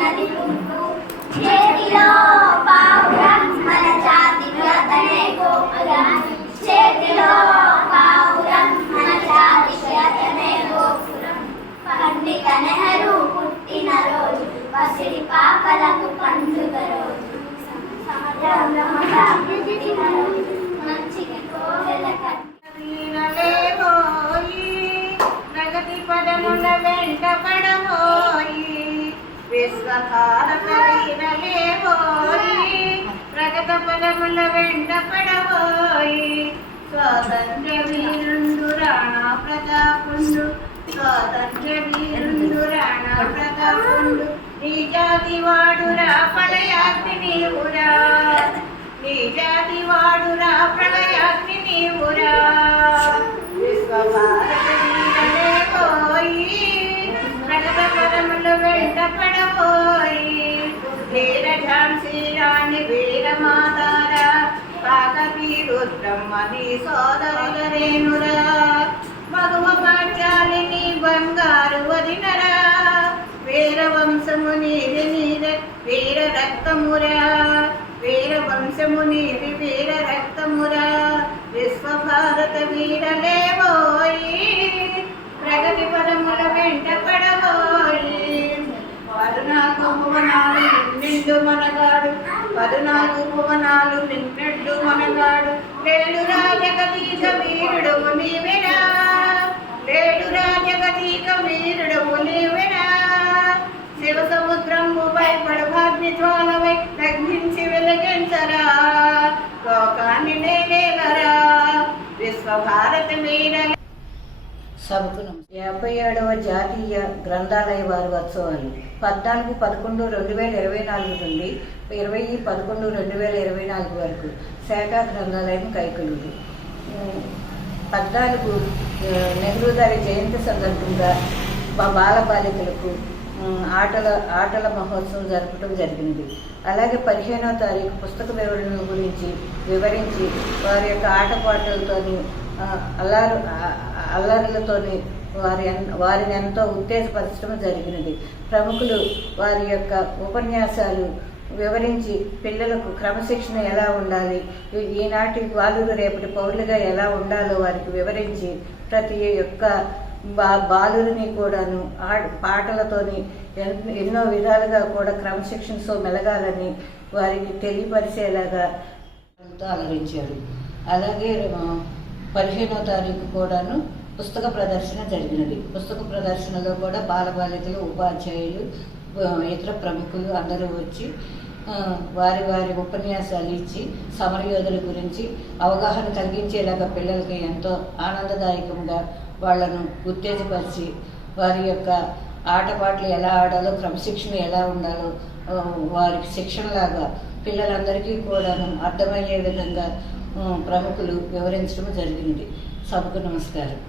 Yeah. ప్రగతపదముల వెంట పడబోయి స్వాతంత్ర వీరుండు రాణా ప్రతాపుండు స్వాతంత్ర వీరుండు రాణా ప్రతాపుండు నీ జాతి వాడురా ప్రళయాతి నీవురా నీ జాతి వాడురా ప్రళయాతి శ్రీరాణి రాణి కాకపీరుద్రమ్మని మాతారా కాకతీరుద్రమ్మ నీ సోదరుల రేణురా మగువ పాఠాలిని బంగారు వదినరా వీర వంశము నీది నీర వీర రక్తమురా వీర వంశము నీది వీర రక్తమురా విశ్వభారత వీరలేవోయి ప్రగతి పదముల వెంట పడబోయి పదునాలుగు భువనాలు నిండు మనగాడు పదునాలుగు భువనాలు నిండు మనగాడు. లేడు రాజగతీక వీరుడు నీవెరా లేడు రాజగతీక వీరుడు నీవెరా శివ సముద్రము భయపడు భాగ్ని జ్వాలవై తగ్గించి వెలిగించరా? లోకాన్ని నేనేలరా విశ్వభారత వీర సభకు యాభై ఏడవ జాతీయ గ్రంథాలయ వారి ఉత్సవాలు పద్నాలుగు పదకొండు రెండు వేల ఇరవై నాలుగు నుండి ఇరవై పదకొండు రెండు వేల ఇరవై నాలుగు వరకు శాఖ గ్రంథాలయం కైకలూరు. పద్నాలుగు నెహ్రూ గారి జయంతి సందర్భంగా మా బాలబాలికలకు ఆటల ఆటల మహోత్సవం జరపడం జరిగింది. అలాగే పదిహేనవ తారీఖు పుస్తక వివరణల గురించి వివరించి వారి యొక్క ఆటపాటలతోని అల్లారు అల్లర్లతోని వారి వారిని ఎంతో ఉత్తేజపరచడం జరిగినది. ప్రముఖులు వారి యొక్క ఉపన్యాసాలు వివరించి పిల్లలకు క్రమశిక్షణ ఎలా ఉండాలి ఈనాటి బాలురు రేపటి పౌరులుగా ఎలా ఉండాలో వారికి వివరించి ప్రతి యొక్క బా బాలురిని కూడాను ఆ పాటలతోని ఎన్- ఎన్నో విధాలుగా కూడా క్రమశిక్షణతో మెలగాలని వారికి తెలియపరిచేలాగా అలరించారు అలాగే పదిహేనో తారీఖు కూడాను పుస్తక ప్రదర్శన జరిగినది. పుస్తక ప్రదర్శనలో కూడా బాలబాలికలు ఉపాధ్యాయులు ఇతర ప్రముఖులు అందరూ వచ్చి వారి వారి ఉపన్యాసాలు ఇచ్చి సమరయోధుల గురించి అవగాహన కలిగించేలాగా పిల్లలకి ఎంతో ఆనందదాయకంగా వాళ్ళను ఉత్తేజపరిచి వారి యొక్క ఆటపాటలు ఎలా ఆడాలో క్రమశిక్షణ ఎలా ఉండాలో వారికి శిక్షణలాగా పిల్లలందరికీ కూడాను అర్థమయ్యే విధంగా ప్రముఖులు వివరించడం జరిగింది సభకు నమస్కారం.